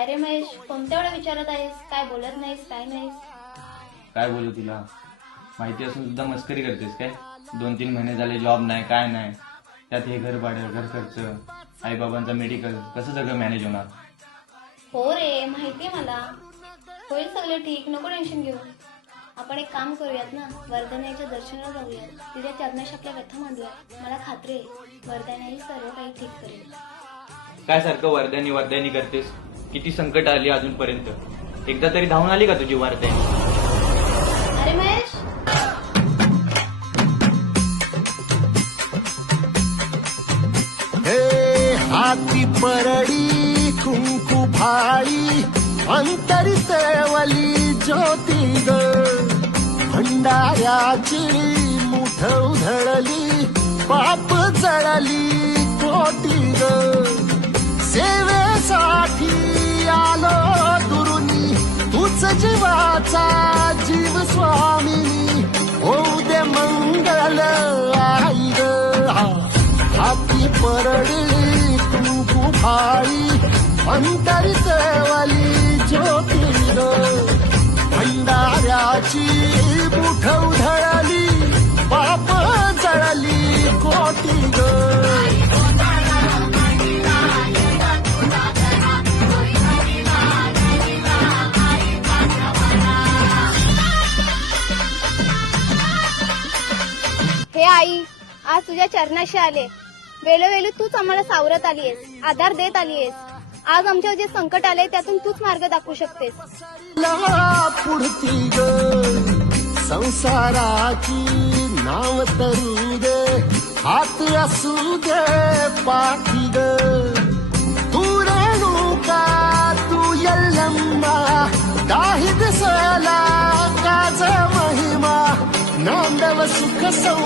काय रे महेश, कोणत्या वेळा विचारत आहेस? काय बोलत नाहीस, काय नाहीस? काय बोलू तुला? माहिती असून सुद्धा मस्करी करतेस काय? 2-3 महिने झाले जॉब नाही, काय नाही. त्यात हे घर भाडं, घर खर्च, आईबाबांचा मेडिकल, कसं सगळं मॅनेज होणार? हो रे, माहितीये मला. होईल सगळं ठीक, नको टेन्शन घेऊ. आपण एक काम करूयात ना, वरदानाईच्या दर्शनाला जाऊयात. तिच्या चरणाशी आपल्या व्यथा मांडूयात. मला खात्री आहे वरदानाई सर्व काही ठीक करेल. काय सारखं वर्ध्यानी करतेस? किती संकट आली अजूनपर्यंत. एकदा तरी धावून आली का तुझी वर्ध्यानी? अरे महेश, हे हाती परडी कुंकू भाळी अंतरी तेवली ज्योती ग भंडाऱ्याची मुठ उधळली पाप जळली कोटी ग सेवेसाठी आलो दुरुनी तूच जीवाचा जीव स्वामिनी होऊ दे मंगल आई ग हाती परडी कुंकू भाळी अंतरी तेवली ज्योती ग भंडाऱ्याची मुठ उधळली पाप जळली कोटी ग हे आई, आज तुझ्या चरणाशी आले. वेळोवेळी तूच आम्हाला सावरत आलीयस, आधार देत आलीयस. आज आमच्यावर जे संकट आले त्यातून तूच मार्ग दाखवू शकतेस. पुढती ग संसाराची नाव तरू दे हात असू दे पाठी ग तू रेणुका तू यल्लम्मा दाही दिसला काज महिमा नांदव सुख सौ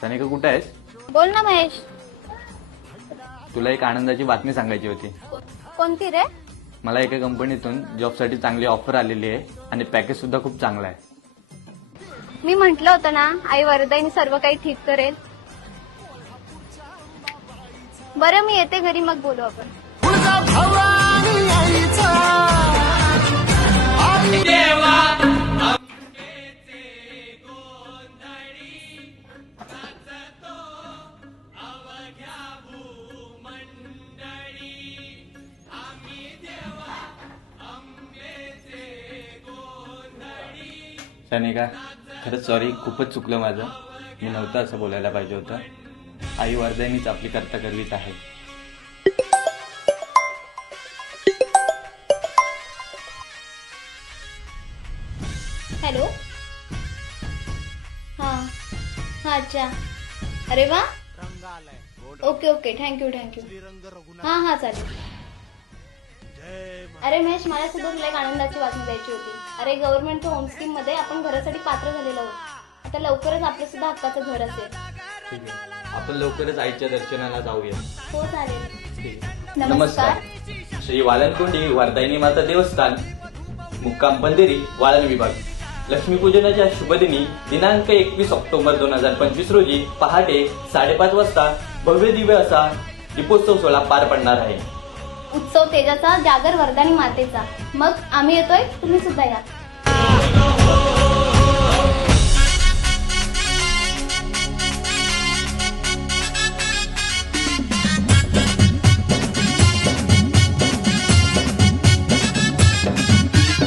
सानिका कुठं आहेस? बोल ना महेश. तुला एक आनंदाची बातमी सांगायची होती. कोणती रे? मला एका कंपनीतून जॉबसाठी चांगली ऑफर आलेली आहे आणि पॅकेज सुद्धा खूप चांगला आहे. मी म्हंटल होतं ना, आई वरदाईने सर्व काही ठीक करेल. बरं, मी येते घरी, मग बोलू आपण. तुझा भवानी आईचा आई देवा सानिका, खरंच सॉरी, खूपच चुकलं माझं. मी नव्हतं असं बोलायला पाहिजे होतं. आई वर्ध्यानीच आपली कर्ता करवीत आहे. हॅलो. हा हा, अच्छा. अरे वा, ओके ओके, थँक्यू. हा हा, चालेल. अरे महेश, मला सुद्धा तुला एक आनंदाची बातमी द्यायची होती. अरे, गव्हर्नमेंटच्या होम स्कीम मध्ये आपण घरासाठी पात्र झालेलो आहोत. आता लवकरच आपलं सुद्धा हक्काचं घर असेल. ठीक आहे, आपण लवकरच आईच्या दर्शनाला जाऊया. हो, चालेल. ठीक आहे. नमस्कार. श्री वालनकोंडी वारदायिनी माता देवस्थान, मुक्काम बंदेरी, वाळण विभाग. लक्ष्मीपूजनाच्या शुभदिनी दिनांक 21 ऑक्टोबर 2025 रोजी पहाटे 5:30 वाजता भव्य दिव्य असा दीपोत्सव सोहळा पार पडणार आहे. उत्सव तेजाचा, जागर वरदानी मातेचा. मग आम्ही येतोय, तुम्ही सुद्धा या.